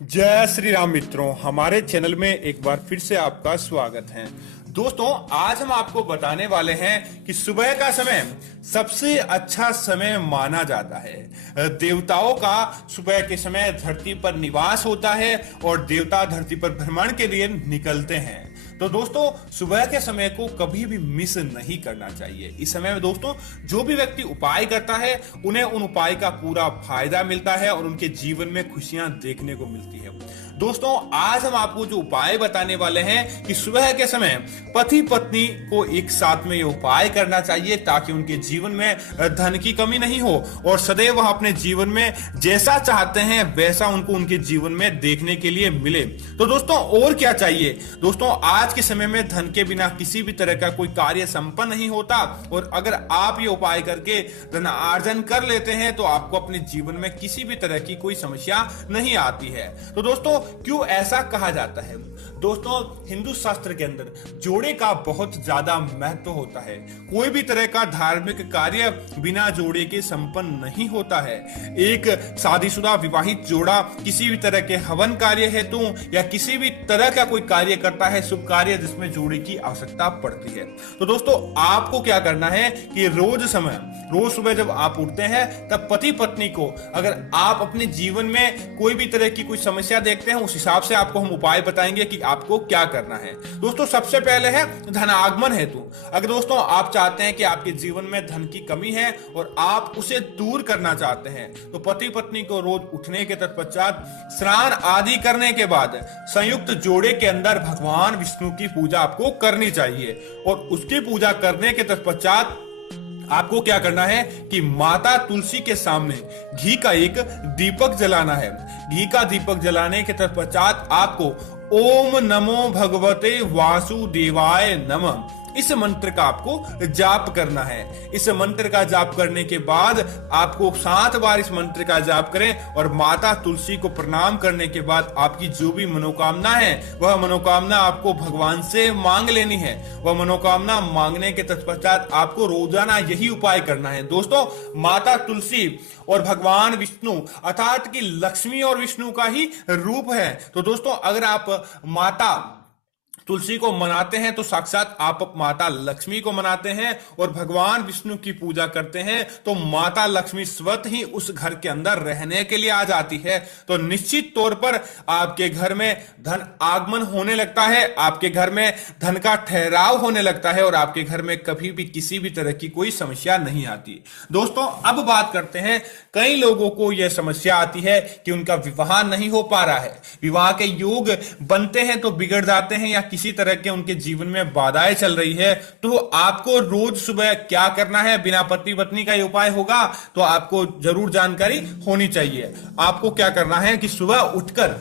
जय श्री राम मित्रों, हमारे चैनल में एक बार फिर से आपका स्वागत है। दोस्तों, आज हम आपको बताने वाले हैं कि सुबह का समय सबसे अच्छा समय माना जाता है। देवताओं का सुबह के समय धरती पर निवास होता है और देवता धरती पर भ्रमण के लिए निकलते हैं। तो दोस्तों, सुबह के समय को कभी भी मिस नहीं करना चाहिए। इस समय में दोस्तों, जो भी व्यक्ति उपाय करता है उन्हें उन उपाय का पूरा फायदा मिलता है और उनके जीवन में खुशियां देखने को मिलती है। दोस्तों, आज हम आपको जो उपाय बताने वाले हैं कि सुबह के समय पति पत्नी को एक साथ में ये उपाय करना चाहिए ताकि उनके जीवन में धन की कमी नहीं हो और सदैव वह अपने जीवन में जैसा चाहते हैं वैसा उनको उनके जीवन में देखने के लिए मिले। तो दोस्तों, और क्या चाहिए? दोस्तों, आज के समय में धन के बिना किसी भी तरह का कोई कार्य संपन्न नहीं होता और अगर आप ये उपाय करके धन अर्जन कर लेते हैं तो आपको अपने जीवन में किसी भी तरह की कोई समस्या नहीं आती है। तो दोस्तों, क्यों ऐसा कहा जाता है? दोस्तों, हिंदू शास्त्र के अंदर जोड़े का बहुत ज्यादा महत्व होता है। कोई भी तरह का धार्मिक कार्य बिना जोड़े के संपन्न नहीं होता है। एक शादीशुदा विवाहित जोड़ा किसी भी तरह के हवन कार्य हेतु या किसी भी तरह का कोई कार्य करता है, शुभ कार्य जिसमें जोड़े की आवश्यकता पड़ती है। तो दोस्तों, आपको क्या करना है कि रोज सुबह जब आप उठते हैं तब पति पत्नी को, अगर आप अपने जीवन में कोई भी तरह की कोई समस्या देखते हैं, उस हिसाब से आपको हम उपाय बताएंगे कि आपको क्या करना है। दोस्तों, सबसे पहले है धन आगमन हेतु। अगर दोस्तों आप चाहते हैं कि आपके जीवन में धन की कमी है और आप उसे दूर करना चाहते हैं तो पति पत्नी को रोज उठने के तत्पश्चात स्नान आदि करने के बाद संयुक्त जोड़े के अंदर भगवान विष्णु की पूजा आपको करनी चाहिए और उसकी पूजा करने के तत्पश्चात आपको क्या करना है कि माता तुलसी के सामने घी का एक दीपक जलाना है। घी का दीपक जलाने के तत्पश्चात आपको ओम नमो भगवते वासुदेवाय नमः इस मंत्र का आपको जाप करना है। इस मंत्र का जाप करने के बाद आपको 7 बार इस मंत्र का जाप करें और माता तुलसी को प्रणाम करने के बाद आपकी जो भी मनोकामना है वह मनोकामना आपको भगवान से मांग लेनी है। वह मनोकामना मांगने के तत्पश्चात आपको रोजाना यही उपाय करना है। दोस्तों, माता तुलसी और भगवान विष्णु अर्थात कि लक्ष्मी और विष्णु का ही रूप है। तो दोस्तों, अगर आप माता तुलसी को मनाते हैं तो साक्षात आप माता लक्ष्मी को मनाते हैं और भगवान विष्णु की पूजा करते हैं तो माता लक्ष्मी स्वतः ही उस घर के अंदर रहने के लिए आ जाती है। तो निश्चित तौर पर आपके घर में धन आगमन होने लगता है, आपके घर में धन का ठहराव होने लगता है और आपके घर में कभी भी किसी भी तरह की कोई समस्या नहीं आती। दोस्तों, अब बात करते हैं, कई लोगों को यह समस्या आती है कि उनका विवाह नहीं हो पा रहा है। विवाह के योग बनते हैं तो बिगड़ जाते हैं या किसी तरह के उनके जीवन में बाधाएं चल रही है। तो आपको रोज सुबह क्या करना है? बिना पति पत्नी का ये उपाय होगा तो आपको जरूर जानकारी होनी चाहिए। आपको क्या करना है कि सुबह उठकर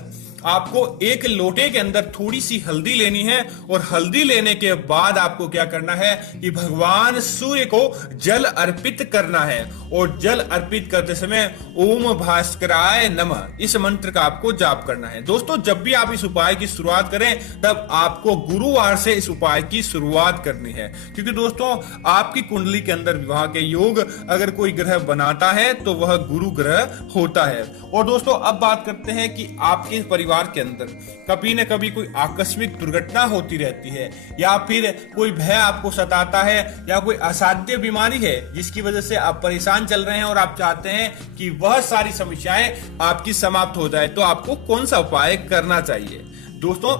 आपको एक लोटे के अंदर थोड़ी सी हल्दी लेनी है और हल्दी लेने के बाद आपको क्या करना है कि भगवान सूर्य को जल अर्पित करना है और जल अर्पित करते समय ओम भास्कराय नमः इस मंत्र का आपको जाप करना है। दोस्तों, जब भी आप इस उपाय की शुरुआत करें तब आपको गुरुवार से इस उपाय की शुरुआत करनी है, क्योंकि दोस्तों आपकी कुंडली के अंदर विवाह के योग अगर कोई ग्रह बनाता है तो वह गुरु ग्रह होता है। और दोस्तों, अब बात करते हैं कि आपके परिवार के अंदर कभी न कभी कोई आकस्मिक दुर्घटना होती रहती है या फिर कोई भय आपको सताता है या कोई असाध्य बीमारी है जिसकी वजह से आप परेशान चल रहे हैं और आप चाहते हैं कि वह सारी समस्याएं आपकी समाप्त हो जाए, तो आपको कौन सा उपाय करना चाहिए? दोस्तों,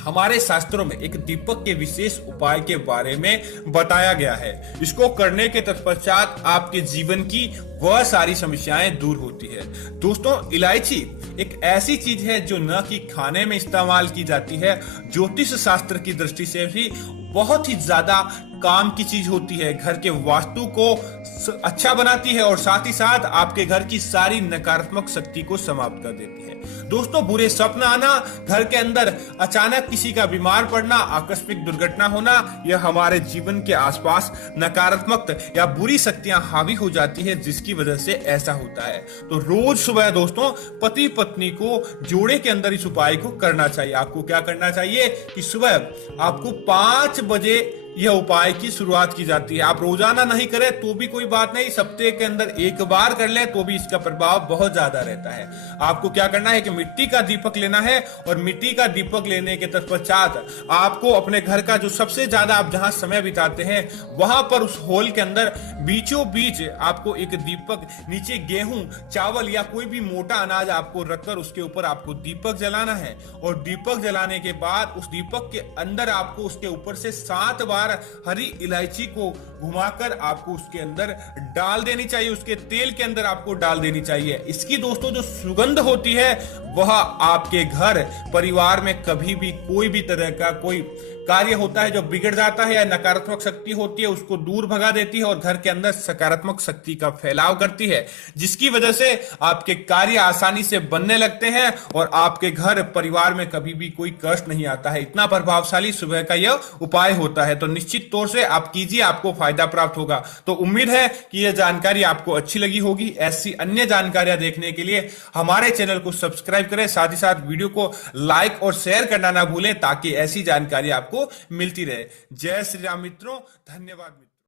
हमारे शास्त्रों में एक दीपक के विशेष उपाय के बारे में बताया गया है। इसको करने के तत्पश्चात आपके जीवन की वह सारी समस्याएं दूर होती है। दोस्तों, इलायची एक ऐसी चीज है जो न कि खाने में इस्तेमाल की जाती है, ज्योतिष शास्त्र की दृष्टि से भी बहुत ही ज्यादा काम की चीज होती है। घर के वास्तु को अच्छा बनाती है और साथ ही साथ आपके घर की सारी नकारात्मक शक्ति को समाप्त कर देती है। दोस्तों, बुरे सपन आना, घर के अंदर अचानक किसी का बीमार पड़ना, आकस्मिक दुर्घटना होना, यह हमारे जीवन के आसपास नकारात्मक या बुरी शक्तियां हावी हो जाती है जिसकी वजह से ऐसा होता है। तो रोज सुबह दोस्तों पति पत्नी को जोड़े के अंदर इस उपाय को करना चाहिए। आपको क्या करना चाहिए कि सुबह आपको 5 बजे यह उपाय की शुरुआत की जाती है। आप रोजाना नहीं करें तो भी कोई बात नहीं, सप्ताह के अंदर एक बार कर ले तो भी इसका प्रभाव बहुत ज्यादा रहता है। आपको क्या करना है कि मिट्टी का दीपक लेना है और मिट्टी का दीपक लेने के तत्पश्चात आपको अपने घर का जो सबसे ज्यादा आप जहां समय बिताते हैं वहां पर उस होल के अंदर बीचों बीच आपको एक दीपक, नीचे गेहूं, चावल या कोई भी मोटा अनाज आपको रखकर उसके ऊपर आपको दीपक जलाना है। और दीपक जलाने के बाद उस दीपक के अंदर आपको उसके ऊपर से 7 बार हरी इलायची को घुमाकर आपको उसके अंदर डाल देनी चाहिए, उसके तेल के अंदर आपको डाल देनी चाहिए। इसकी दोस्तों जो सुगंध होती है वह आपके घर परिवार में कभी भी कोई भी तरह का कोई कार्य होता है जो बिगड़ जाता है या नकारात्मक शक्ति होती है उसको दूर भगा देती है और घर के अंदर सकारात्मक शक्ति का फैलाव करती है, जिसकी वजह से आपके कार्य आसानी से बनने लगते हैं और आपके घर परिवार में कभी भी कोई कष्ट नहीं आता है। इतना प्रभावशाली सुबह का यह उपाय होता है। तो निश्चित तौर से आप कीजिए, आपको फायदा प्राप्त होगा। तो उम्मीद है कि यह जानकारी आपको अच्छी लगी होगी। ऐसी अन्य जानकारियां देखने के लिए हमारे चैनल को सब्सक्राइब करें, साथ ही साथ वीडियो को लाइक और शेयर करना ना भूलें ताकि ऐसी जानकारी आपको मिलती रहे। जय श्री राम मित्रों, धन्यवाद मित्रों।